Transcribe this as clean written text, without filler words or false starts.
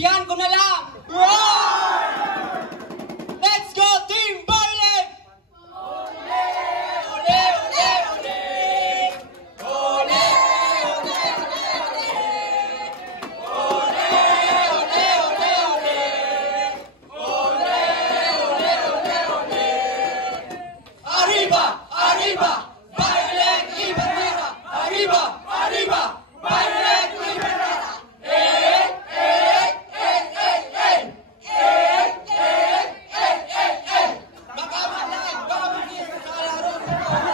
sabihan ko na lang. Let's go, Team Barley! Ole, ole, ole, ole. Ole, ole, ole, ole. Ole, ole, ole, ole. Ole, ole, ole, ole. Arriba, arriba, Barley y Bernera. Arriba, arriba, Barley y Bernera. Baka maliit sa kalaro.